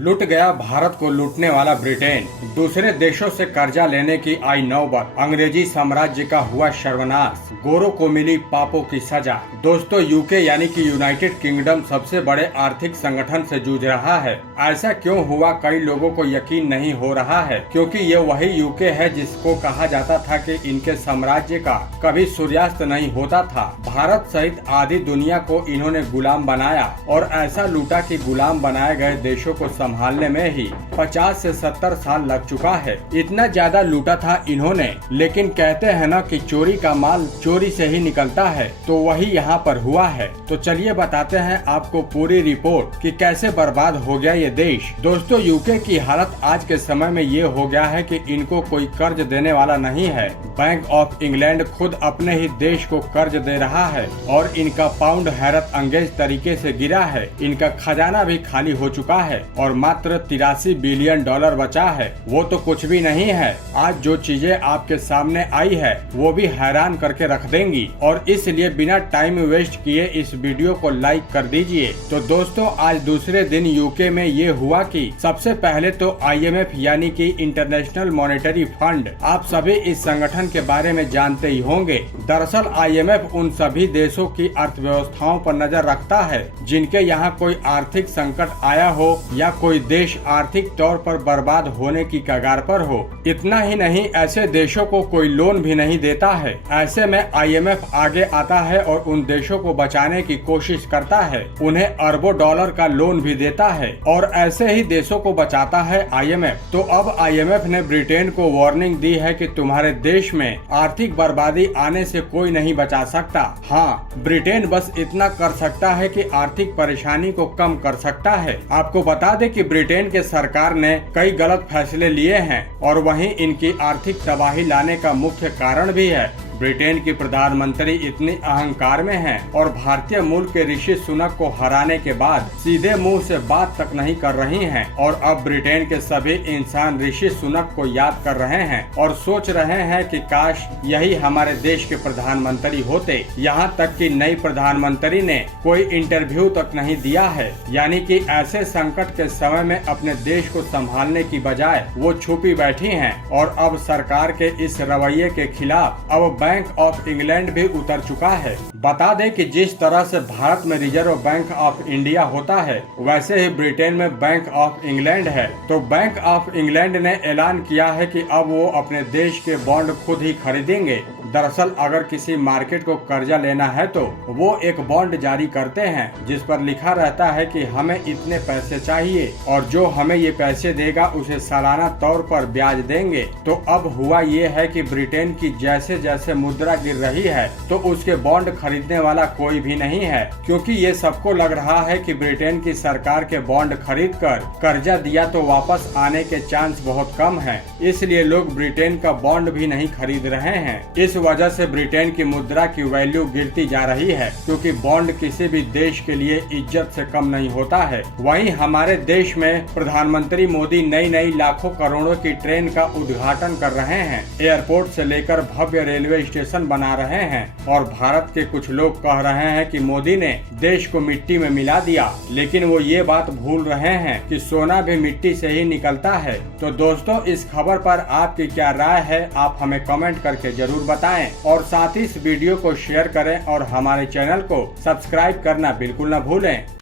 लूट गया भारत को लूटने वाला ब्रिटेन। दूसरे देशों से कर्जा लेने की आई नौबत। अंग्रेजी साम्राज्य का हुआ सर्वनाश। गोरों को मिली पापों की सजा। दोस्तों, यूके यानी कि यूनाइटेड किंगडम सबसे बड़े आर्थिक संगठन से जूझ रहा है। ऐसा क्यों हुआ, कई लोगों को यकीन नहीं हो रहा है, क्योंकि ये वही यूके है जिसको कहा जाता था कि इनके साम्राज्य का कभी सूर्यास्त नहीं होता था। भारत सहित आधी दुनिया को इन्होंने गुलाम बनाया और ऐसा लूटा कि गुलाम बनाए गए देशों को संभालने में ही 50 से 70 साल लग चुका है। इतना ज्यादा लूटा था इन्होंने, लेकिन कहते हैं ना कि चोरी का माल चोरी से ही निकलता है, तो वही यहाँ पर हुआ है। तो चलिए बताते हैं आपको पूरी रिपोर्ट कि कैसे बर्बाद हो गया ये देश। दोस्तों, यूके की हालत आज के समय में ये हो गया है कि इनको कोई कर्ज देने वाला नहीं है। बैंक ऑफ इंग्लैंड खुद अपने ही देश को कर्ज दे रहा है और इनका पाउंड हैरत अंगेज तरीके से गिरा है। इनका खजाना भी खाली हो चुका है और मात्र 83 बिलियन डॉलर बचा है। वो तो कुछ भी नहीं है। आज जो चीजें आपके सामने आई है वो भी हैरान करके रख देंगी, और इसलिए बिना टाइम वेस्ट किए इस वीडियो को लाइक कर दीजिए। तो दोस्तों, आज दूसरे दिन यूके में ये हुआ कि सबसे पहले तो IMF यानी कि इंटरनेशनल मॉनेटरी फंड, आप सभी इस संगठन के बारे में जानते ही होंगे। दरअसल IMF उन सभी देशों की अर्थव्यवस्थाओं पर नजर रखता है जिनके यहाँ कोई आर्थिक संकट आया हो या कोई देश आर्थिक तौर पर बर्बाद होने की कगार पर हो। इतना ही नहीं, ऐसे देशों को कोई लोन भी नहीं देता है। ऐसे में IMF आगे आता है और उन देशों को बचाने की कोशिश करता है। उन्हें अरबों डॉलर का लोन भी देता है और ऐसे ही देशों को बचाता है IMF। तो अब IMF ने ब्रिटेन को वार्निंग दी है कि तुम्हारे देश में आर्थिक बर्बादी आने से कोई नहीं बचा सकता। हाँ, ब्रिटेन बस इतना कर सकता है कि आर्थिक परेशानी को कम कर सकता है। आपको बता दें कि ब्रिटेन के सरकार ने कई गलत फैसले लिए हैं और वहीं इनकी आर्थिक तबाही लाने का मुख्य कारण भी है। ब्रिटेन की प्रधानमंत्री इतनी अहंकार में हैं और भारतीय मूल के ऋषि सुनक को हराने के बाद सीधे मुंह से बात तक नहीं कर रही हैं, और अब ब्रिटेन के सभी इंसान ऋषि सुनक को याद कर रहे हैं और सोच रहे हैं कि काश यही हमारे देश के प्रधानमंत्री होते। यहाँ तक कि नई प्रधानमंत्री ने कोई इंटरव्यू तक नहीं दिया है। यानी कि ऐसे संकट के समय में अपने देश को संभालने की बजाय वो छुपी बैठी हैं, और अब सरकार के इस रवैये के खिलाफ अब बैंक ऑफ इंग्लैंड भी उतर चुका है। बता दें कि जिस तरह से भारत में रिजर्व बैंक ऑफ इंडिया होता है, वैसे ही ब्रिटेन में बैंक ऑफ इंग्लैंड है। तो बैंक ऑफ इंग्लैंड ने ऐलान किया है कि अब वो अपने देश के बॉन्ड खुद ही खरीदेंगे। दरअसल अगर किसी मार्केट को कर्जा लेना है तो वो एक बॉन्ड जारी करते हैं जिस पर लिखा रहता है कि हमें इतने पैसे चाहिए और जो हमें ये पैसे देगा उसे सालाना तौर पर ब्याज देंगे। तो अब हुआ ये है कि ब्रिटेन की जैसे जैसे मुद्रा गिर रही है तो उसके बॉन्ड खरीदने वाला कोई भी नहीं है, क्योंकि ये सबको लग रहा है कि ब्रिटेन की सरकार के बॉन्ड खरीद कर कर्जा दिया तो वापस आने के चांस बहुत कम है। इसलिए लोग ब्रिटेन का बॉन्ड भी नहीं खरीद रहे हैं। इस वजह से ब्रिटेन की मुद्रा की वैल्यू गिरती जा रही है, क्योंकि बॉन्ड किसी भी देश के लिए इज्जत से कम नहीं होता है। वहीं हमारे देश में प्रधानमंत्री मोदी नई नई लाखों करोड़ों की ट्रेन का उद्घाटन कर रहे हैं, एयरपोर्ट से लेकर भव्य रेलवे स्टेशन बना रहे हैं, और भारत के कुछ लोग कह रहे हैं कि मोदी ने देश को मिट्टी में मिला दिया। लेकिन वो ये बात भूल रहे हैं कि सोना भी मिट्टी से ही निकलता है। तो दोस्तों, इस खबर पर आपकी क्या राय है, आप हमें कमेंट करके जरूर बताएं, और साथ ही इस वीडियो को शेयर करें और हमारे चैनल को सब्सक्राइब करना बिल्कुल न भूलें।